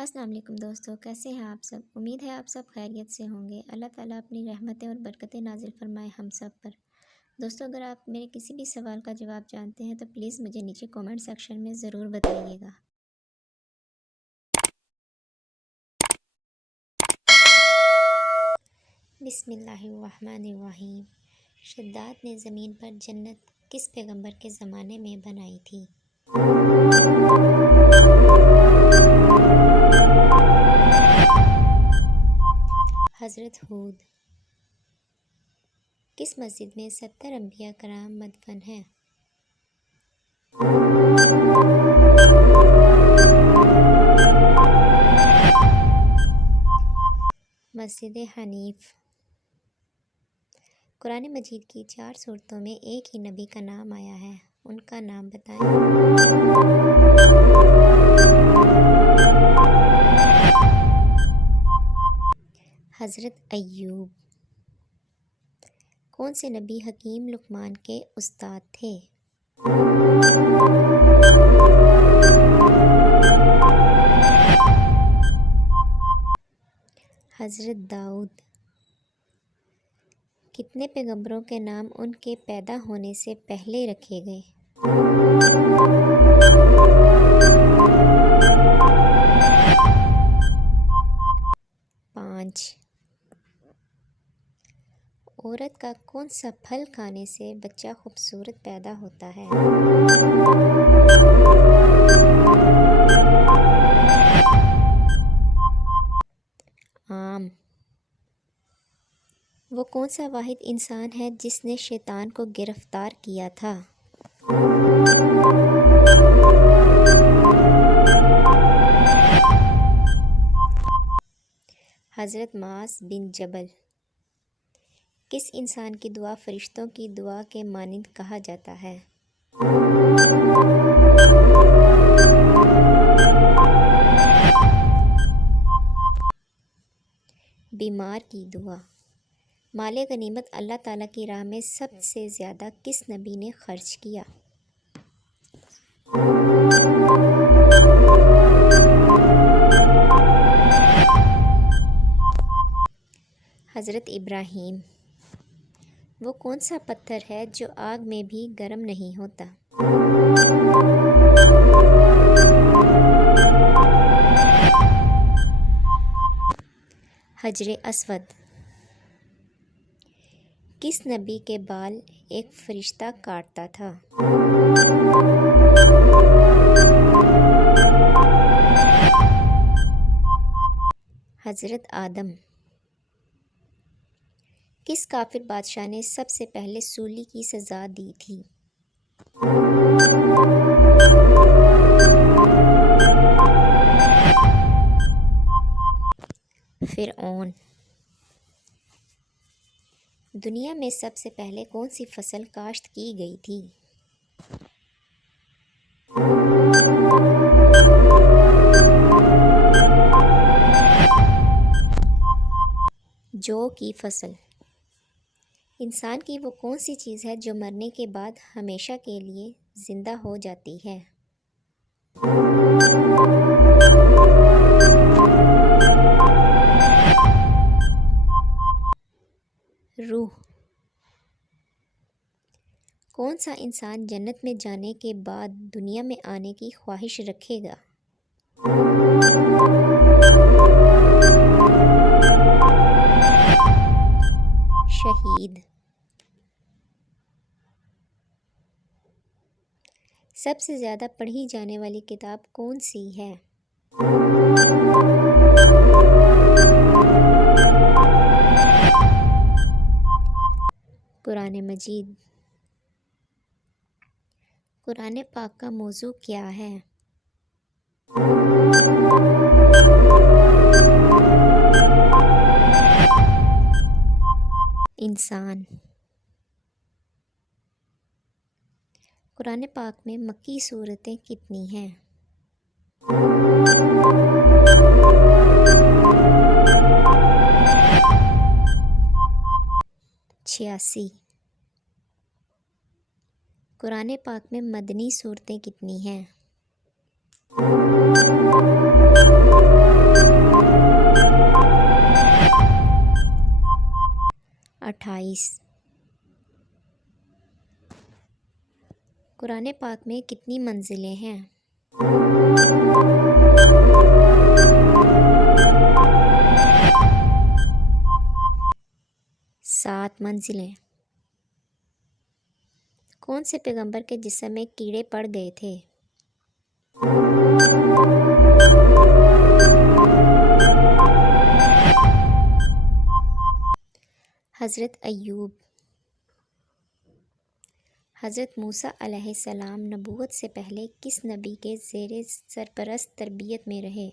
السلام علیکم دوستو، کیسے ہیں آپ سب؟ امید ہے آپ سب خیریت سے ہوں گے۔ اللہ تعالیٰ اپنی رحمتیں اور برکتیں نازل فرمائے ہم سب پر۔ دوستو، اگر آپ میرے کسی بھی سوال کا جواب جانتے ہیں تو پلیز مجھے نیچے کومنٹ سیکشن میں ضرور بتائیے گا۔ بسم اللہ الرحمن الرحیم۔ شداد نے زمین پر جنت کس پیغمبر کے زمانے میں بنائی تھی؟ حضرت ہود۔ کس مسجد میں 70 انبیاء کرام مدفن ہیں؟ مسجد حنیف۔ قرآن مجید کی 4 سورتوں میں ایک ہی نبی کا نام آیا ہے، ان کا نام بتائیں۔ حضرت ایوب۔ کون سے نبی حکیم لقمان کے استاد تھے؟ حضرت داؤد۔ کتنے پیغمبروں کے نام ان کے پیدا ہونے سے پہلے رکھے گئے؟ 5۔ عورت کا کون سا پھل کھانے سے بچہ خوبصورت پیدا ہوتا ہے؟ آم۔ وہ کون سا واحد انسان ہے جس نے شیطان کو گرفتار کیا تھا؟ حضرت معاذ بن جبل۔ کس انسان کی دعا فرشتوں کی دعا کے مانند کہا جاتا ہے؟ بیمار کی دعا۔ مال غنیمت اللہ تعالیٰ کی راہ میں سب سے زیادہ کس نبی نے خرچ کیا؟ حضرت ابراہیم۔ وہ کون سا پتھر ہے جو آگ میں بھی گرم نہیں ہوتا؟ حجر اسود۔ کس نبی کے بال ایک فرشتہ کاٹتا تھا؟ حضرت آدم۔ کس کافر بادشاہ نے سب سے پہلے سولی کی سزا دی تھی؟ فرعون۔ دنیا میں سب سے پہلے کون سی فصل کاشت کی گئی تھی؟ جو کی فصل۔ انسان کی وہ کون سی چیز ہے جو مرنے کے بعد ہمیشہ کے لیے زندہ ہو جاتی ہے؟ روح۔ کون سا انسان جنت میں جانے کے بعد دنیا میں آنے کی خواہش رکھے گا؟ شہید۔ سب سے زیادہ پڑھی جانے والی کتاب کون سی ہے؟ قرآن مجید۔ قرآن پاک کا موضوع کیا ہے؟ انسان۔ قرآن پاک میں مکی سورتیں کتنی ہیں؟ 86۔ قرآن پاک میں مدنی صورتیں کتنی ہیں؟ 22۔ قرآن پاک میں کتنی منزلیں ہیں؟ 7 منزلیں۔ کون سے پیغمبر کے جسم میں کیڑے پڑ گئے تھے؟ حضرت ایوب۔ حضرت موسیٰ علیہ السلام نبوت سے پہلے کس نبی کے زیر سرپرست تربیت میں رہے؟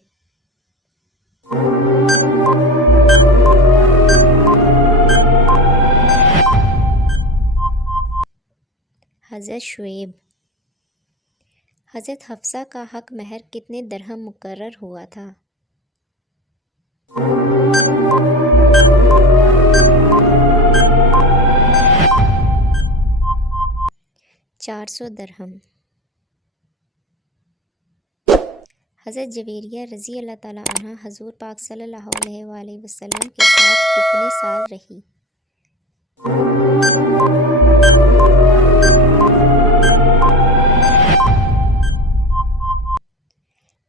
حضرت شعیب۔ حضرت حفصہ کا حق مہر کتنے درہم مقرر ہوا تھا؟ 400 درہم۔ حضرت جویریہ رضی اللہ تعالیٰ عنہ حضور پاک صلی اللہ علیہ وآلہ وسلم کے ساتھ کتنے سال رہی؟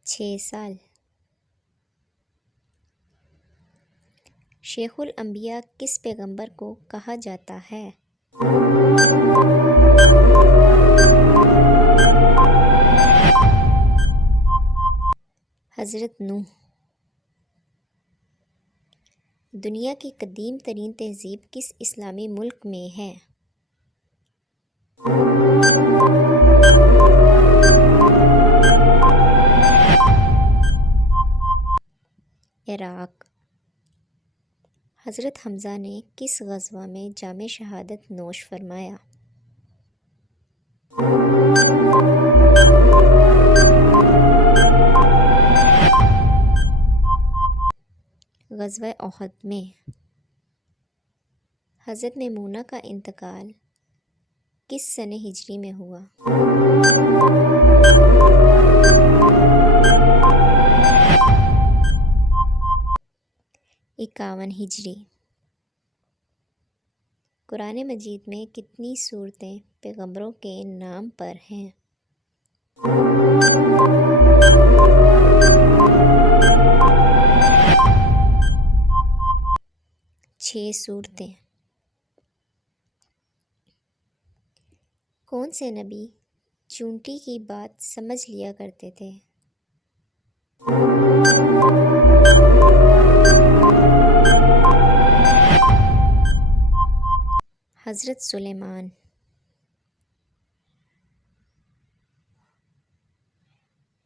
6 سال۔ شیخ الانبیاء کس پیغمبر کو کہا جاتا ہے؟ حضرت نوح۔ دنیا کی قدیم ترین تہذیب کس اسلامی ملک میں ہے؟ عراق۔ حضرت حمزہ نے کس غزوہ میں جام شہادت نوش فرمایا؟ غزوہ احد میں۔ حضرت میمونہ کا انتقال کس سنہ ہجری میں ہوا؟ 51 ہجری۔ قرآن مجید میں کتنی صورتیں پیغمبروں کے نام پر ہیں؟ 6 صورتیں۔ کون سے نبی چونٹی کی بات سمجھ لیا کرتے تھے؟ حضرت سلیمان۔